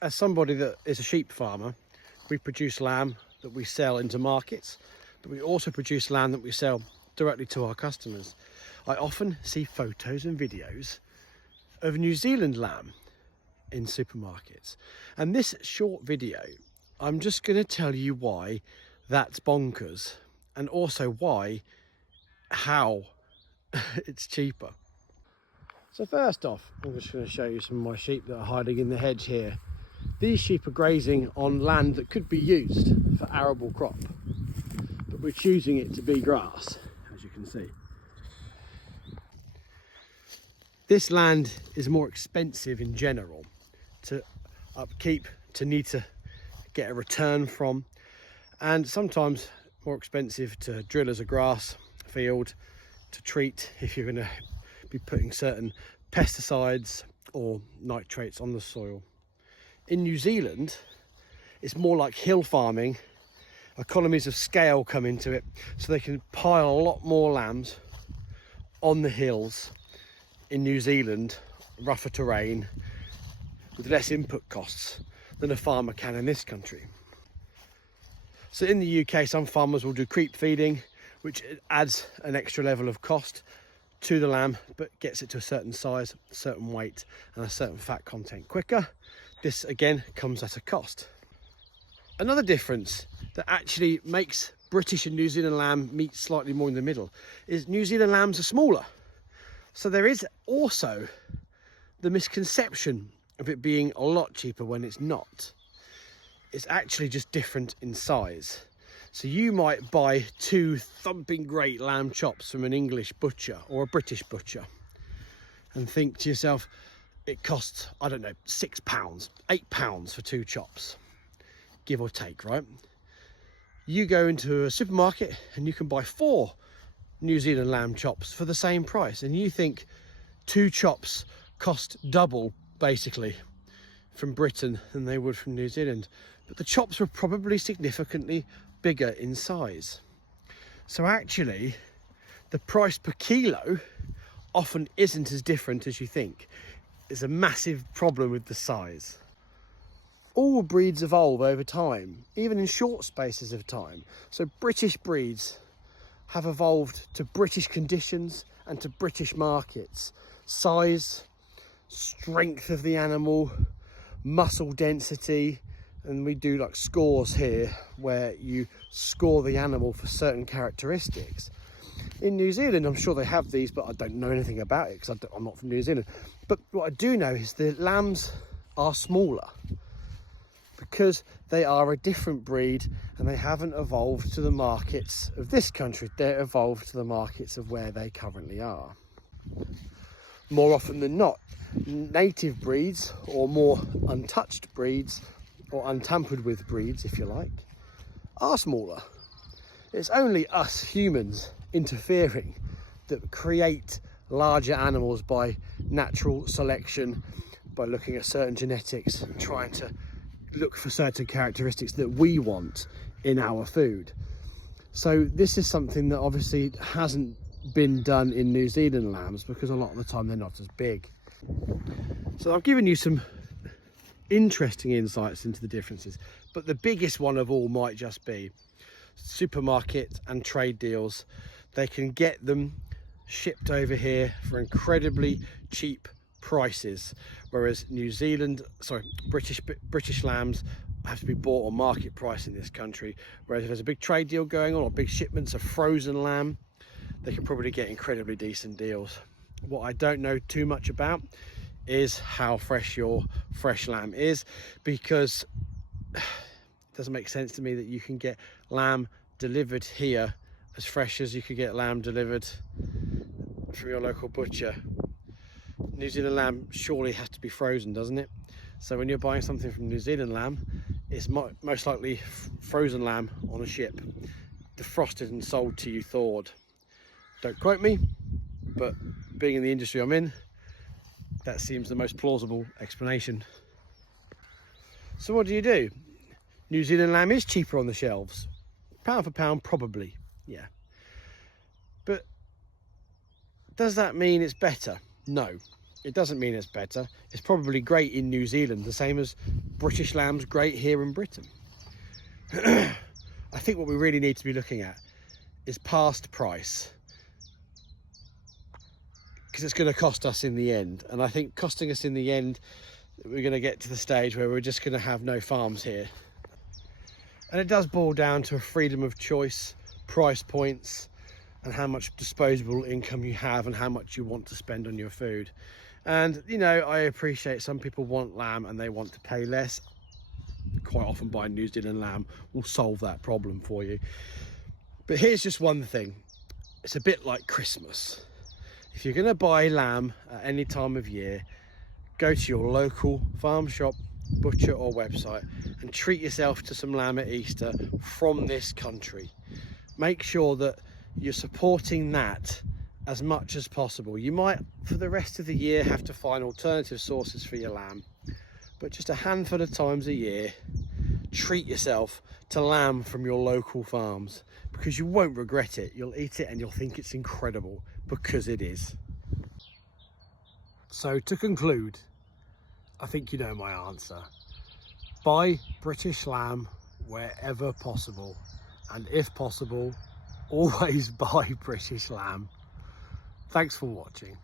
as somebody that is a sheep farmer, we produce lamb that we sell into markets, but we also produce lamb that we sell directly to our customers. I often see photos and videos of New Zealand lamb in supermarkets, and this short video, I'm just going to tell you why that's bonkers, and also how it's cheaper. So first off, I'm just going to show you some of my sheep that are hiding in the hedge here. These sheep are grazing on land that could be used for arable crop, but we're choosing it to be grass, as you can see. This land is more expensive in general to upkeep, to need to get a return from, and sometimes more expensive to drill as a grass field, to treat if you're going to be putting certain pesticides or nitrates on the soil. In New Zealand, it's more like hill farming. Economies of scale come into it, so they can pile a lot more lambs on the hills in New Zealand, rougher terrain, with less input costs than a farmer can in this country. So in the UK, some farmers will do creep feeding, which adds an extra level of cost to the lamb, but gets it to a certain size, a certain weight, and a certain fat content quicker. This again comes at a cost. Another difference that actually makes British and New Zealand lamb meet slightly more in the middle is New Zealand lambs are smaller. So there is also the misconception of it being a lot cheaper when it's not. It's actually just different in size. So you might buy 2 thumping great lamb chops from an English butcher or a British butcher and think to yourself, it costs, I don't know, £6, £8 for 2 chops, give or take, right? You go into a supermarket and you can buy 4 New Zealand lamb chops for the same price, and you think 2 chops cost double basically from Britain than they would from New Zealand, but the chops were probably significantly bigger in size. So actually the price per kilo often isn't as different as you think. It's a massive problem with the size. All breeds evolve over time, even in short spaces of time. So British breeds have evolved to British conditions and to British markets. Size, strength of the animal, muscle density, and we do like scores here where you score the animal for certain characteristics. In New Zealand, I'm sure they have these, but I don't know anything about it because I'm not from New Zealand. But what I do know is the lambs are smaller because they are a different breed and they haven't evolved to the markets of this country. They're evolved to the markets of where they currently are. More often than not, native breeds or more untouched breeds or untampered with breeds, if you like, are smaller. It's only us humans interfering that create larger animals by natural selection, by looking at certain genetics and trying to look for certain characteristics that we want in our food. So this is something that obviously hasn't been done in New Zealand lambs because a lot of the time they're not as big. So I've given you some interesting insights into the differences, but the biggest one of all might just be supermarket and trade deals. They can get them shipped over here for incredibly cheap prices, whereas British lambs have to be bought on market price in this country. Whereas if there's a big trade deal going on or big shipments of frozen lamb, they can probably get incredibly decent deals. What I don't know too much about is how fresh your fresh lamb is, because it doesn't make sense to me that you can get lamb delivered here as fresh as you could get lamb delivered from your local butcher. New Zealand lamb surely has to be frozen, doesn't it? So when you're buying something from New Zealand lamb, it's most likely frozen lamb on a ship, defrosted and sold to you thawed. Don't quote me, but being in the industry I'm in, that seems the most plausible explanation. So what do? New Zealand lamb is cheaper on the shelves. Pound for pound, probably, yeah. But does that mean it's better? No, It doesn't mean it's better. It's probably great in New Zealand, the same as British lamb's great here in Britain. I think what we really need to be looking at is past price, because it's going to cost us in the end. And I think costing us in the end, we're going to get to the stage where we're just going to have no farms here. And it does boil down to a freedom of choice, price points, and how much disposable income you have and how much you want to spend on your food. And, you know, I appreciate some people want lamb and they want to pay less. Quite often buying New Zealand lamb will solve that problem for you. But here's just one thing. It's a bit like Christmas. If you're going to buy lamb at any time of year, go to your local farm shop, butcher or website and treat yourself to some lamb at Easter from this country. Make sure that you're supporting that as much as possible. You might, for the rest of the year, have to find alternative sources for your lamb, but just a handful of times a year, treat yourself to lamb from your local farms, because you won't regret it. You'll eat it and you'll think it's incredible, because it is. So to conclude, I think you know my answer. Buy British lamb wherever possible, and if possible, always buy British lamb. Thanks for watching.